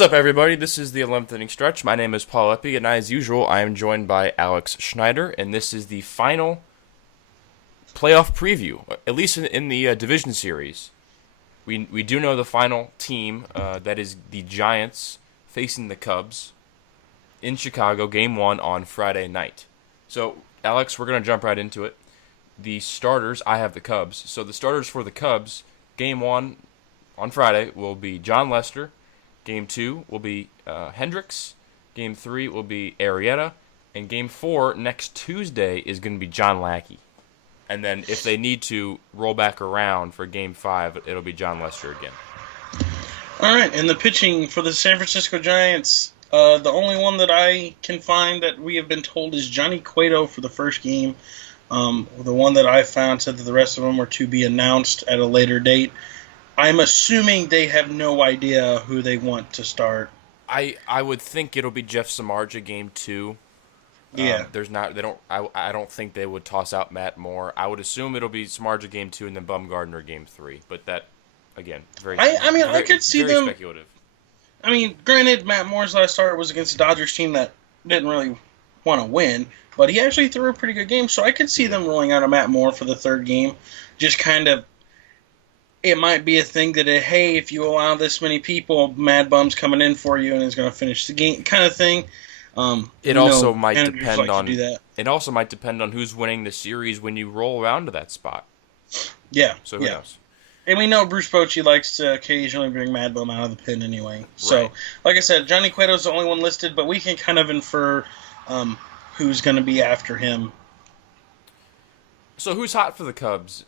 What's up, everybody? This is the 11th inning stretch. My name is Paul Epi, and as usual, I am joined by Alex Schneider, and this is the final playoff preview, at least in the division series. We do know the final team, that is the Giants facing the Cubs in Chicago, Game 1 on Friday night. So, Alex, we're going to jump right into it. The starters, I have the Cubs. So the starters for the Cubs, Game 1 on Friday will be John Lester. Game 2 will be Hendricks. Game 3 will be Arrieta. And Game 4 next Tuesday is going to be John Lackey. And then if they need to roll back around for Game 5, it'll be John Lester again. All right, and the pitching for the San Francisco Giants, the only one that I can find that we have been told is Johnny Cueto for the first game. The one that I found said that the rest of them were to be announced at a later date. I'm assuming they have no idea who they want to start. I would think it'll be Jeff Samardzija Game 2. Yeah. I don't think they would toss out Matt Moore. I would assume it'll be Samardzija Game 2 and then Bumgarner Game 3. But that, again, I could see very them speculative. I mean, granted, Matt Moore's last start was against the Dodgers team that didn't really want to win, but he actually threw a pretty good game, so I could see them rolling out a Matt Moore for the third game. Just kind of, it might be a thing that, hey, if you allow this many people, Mad Bum's coming in for you and is going to finish the game, kind of thing. It also might depend on. It also might depend on who's winning the series when you roll around to that spot. Yeah. So who knows? And we know Bruce Bochy likes to occasionally bring Mad Bum out of the pen anyway. So, right. Like I said, Johnny Cueto's the only one listed, but we can kind of infer who's going to be after him. So who's hot for the Cubs?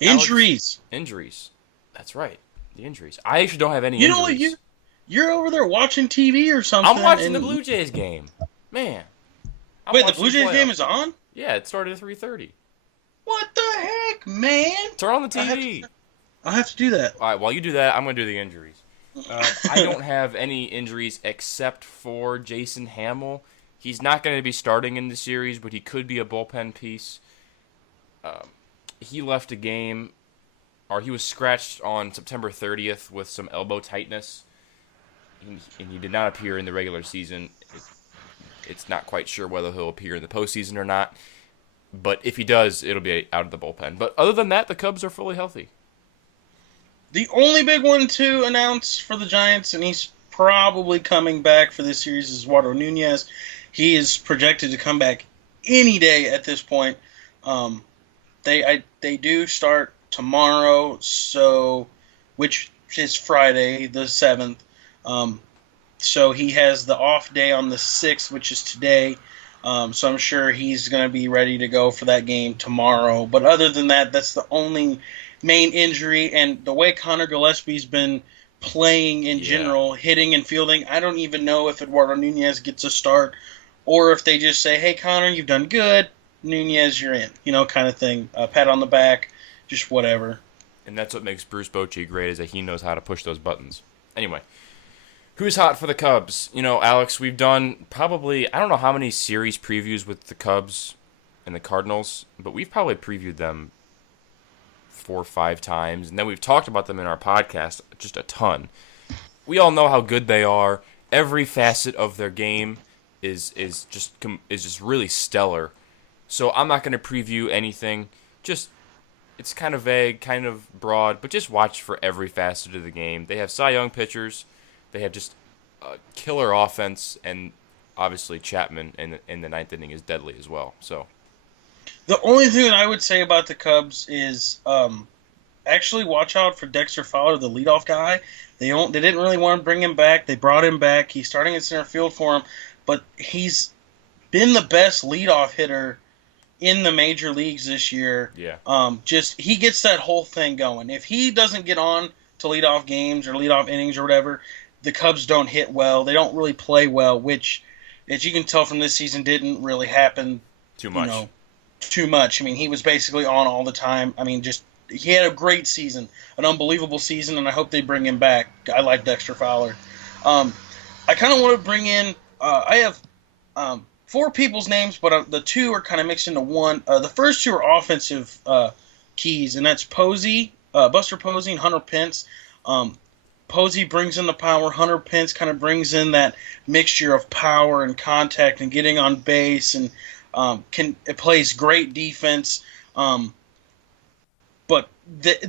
Injuries. Injuries. That's right. The injuries. I actually don't have any injuries. You know, you're over there watching TV or something. I'm watching the Blue Jays game. Man. Wait, the Blue Jays game is on? Yeah, it started at 3:30. What the heck, man? Turn on the TV. I'll have to do that. All right, while you do that, I'm going to do the injuries. I don't have any injuries except for Jason Hamill. He's not going to be starting in the series, but he could be a bullpen piece. He left a game, or he was scratched on September 30th with some elbow tightness, and he did not appear in the regular season. It's not quite sure whether he'll appear in the postseason or not, but if he does, it'll be out of the bullpen. But other than that, the Cubs are fully healthy. The only big one to announce for the Giants, and he's probably coming back for this series, is Eduardo Nunez. He is projected to come back any day at this point. They do start tomorrow, which is Friday the 7th. So he has the off day on the 6th, which is today. So I'm sure he's going to be ready to go for that game tomorrow. But other than that, that's the only main injury. And the way Connor Gillespie's been playing in general, hitting and fielding, I don't even know if Eduardo Nunez gets a start or if they just say, hey, Connor, you've done good. Nunez, you're in. Kind of thing. Pat on the back, just whatever. And that's what makes Bruce Bochy great, is that he knows how to push those buttons. Anyway, who's hot for the Cubs? Alex, we've done probably, I don't know how many series previews with the Cubs and the Cardinals, but we've probably previewed them 4 or 5 times, and then we've talked about them in our podcast just a ton. We all know how good they are. Every facet of their game is just really stellar. So I'm not going to preview anything. It's kind of vague, kind of broad, but just watch for every facet of the game. They have Cy Young pitchers. They have just a killer offense, and obviously Chapman in the 9th inning is deadly as well. So the only thing that I would say about the Cubs is actually watch out for Dexter Fowler, the leadoff guy. They didn't really want to bring him back. They brought him back. He's starting at center field for him, but he's been the best leadoff hitter in the major leagues this year. Yeah. He gets that whole thing going. If he doesn't get on to leadoff games or leadoff innings or whatever, the Cubs don't hit well. They don't really play well, which, as you can tell from this season, didn't really happen too much. Too much. I mean, he was basically on all the time. I mean, he had a great season, an unbelievable season, and I hope they bring him back. I like Dexter Fowler. I kind of want to bring in. I have 4 people's names, but the 2 are kind of mixed into one. The first 2 are offensive keys, and that's Buster Posey and Hunter Pence. Posey brings in the power. Hunter Pence kind of brings in that mixture of power and contact and getting on base, and it plays great defense. But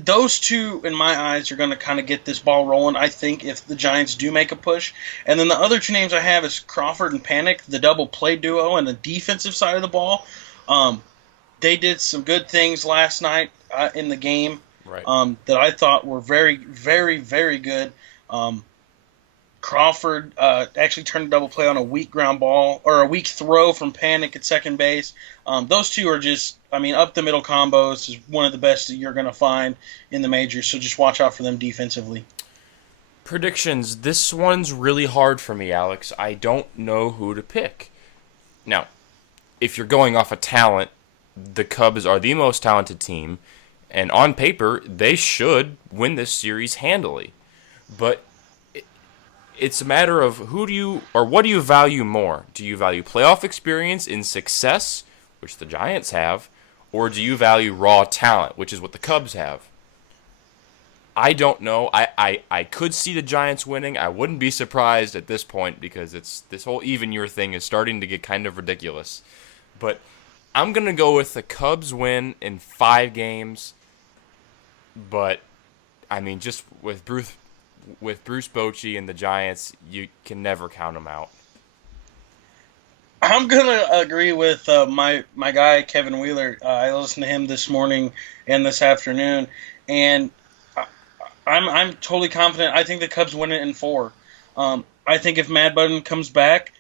those two, in my eyes, are going to kind of get this ball rolling, I think, if the Giants do make a push. And then the other two names I have is Crawford and Panic, the double play duo, and the defensive side of the ball. They did some good things last night in the game, Right. that I thought were very, very, very good. Crawford actually turned a double play on a weak ground ball, or a weak throw from Panic at second base. Those two are just, up the middle combos is one of the best that you're going to find in the majors. So just watch out for them defensively. Predictions. This one's really hard for me, Alex. I don't know who to pick. Now, if you're going off of talent, the Cubs are the most talented team, and on paper, they should win this series handily. But it's a matter of what do you value more? Do you value playoff experience in success, which the Giants have, or do you value raw talent, which is what the Cubs have? I don't know. I could see the Giants winning. I wouldn't be surprised at this point because this whole even year thing is starting to get kind of ridiculous. But I'm going to go with the Cubs win in 5 games. But, just with Bruce Bochy and the Giants, you can never count them out. I'm gonna agree with my guy Kevin Wheeler. I listened to him this morning and this afternoon, and I'm totally confident. I think the Cubs win it in 4. I think if Mad Button comes back,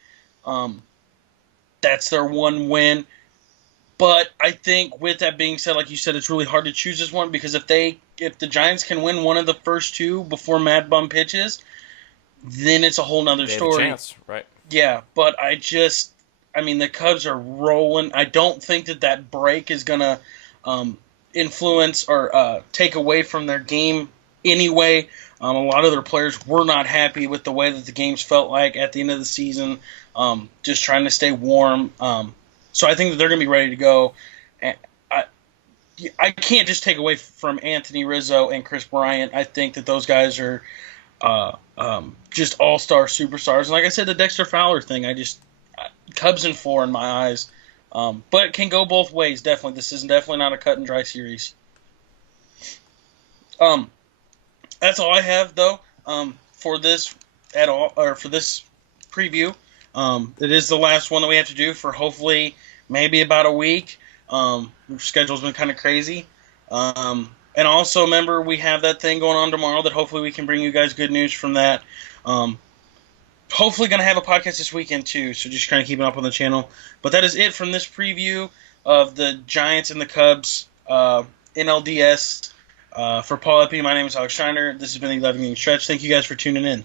that's their one win. But I think with that being said, like you said, it's really hard to choose this one because if the Giants can win one of the first 2 before Mad Bum pitches, then it's a whole nother story. They have a chance, right? Yeah, but the Cubs are rolling. I don't think that break is going to influence or take away from their game anyway. A lot of their players were not happy with the way that the games felt like at the end of the season, just trying to stay warm. So I think that they're going to be ready to go. I can't just take away from Anthony Rizzo and Chris Bryant. I think that those guys are just all-star superstars. And like I said, the Dexter Fowler thing, Cubs in 4 in my eyes. But it can go both ways, definitely. This is definitely not a cut-and-dry series. That's all I have, though, for this preview. It is the last one that we have to do for hopefully maybe about a week. Schedule's been kind of crazy. And also, remember, we have that thing going on tomorrow that hopefully we can bring you guys good news from that. Hopefully going to have a podcast this weekend, too, so just kind of keeping up on the channel. But that is it from this preview of the Giants and the Cubs NLDS. For Paul Epping, my name is Alex Shiner. This has been the 11 Game Stretch. Thank you guys for tuning in.